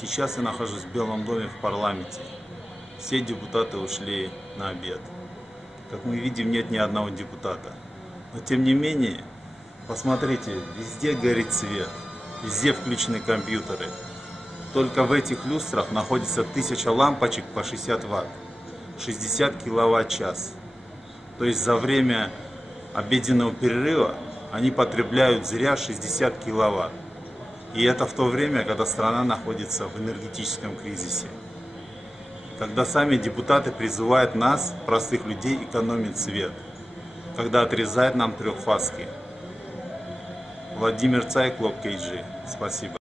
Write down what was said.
Сейчас я нахожусь в Белом доме в парламенте. Все депутаты ушли на обед. Как мы видим, нет ни одного депутата. Но тем не менее, посмотрите, везде горит свет, везде включены компьютеры. Только в этих люстрах находится 1000 лампочек по 60 Вт, 60 киловатт-час. То есть за время обеденного перерыва они потребляют зря 60 киловатт. И это в то время, когда страна находится в энергетическом кризисе. Когда сами депутаты призывают нас, простых людей, экономить свет. Когда отрезают нам трехфазки. Владимир Цай, Клоп КG. Спасибо.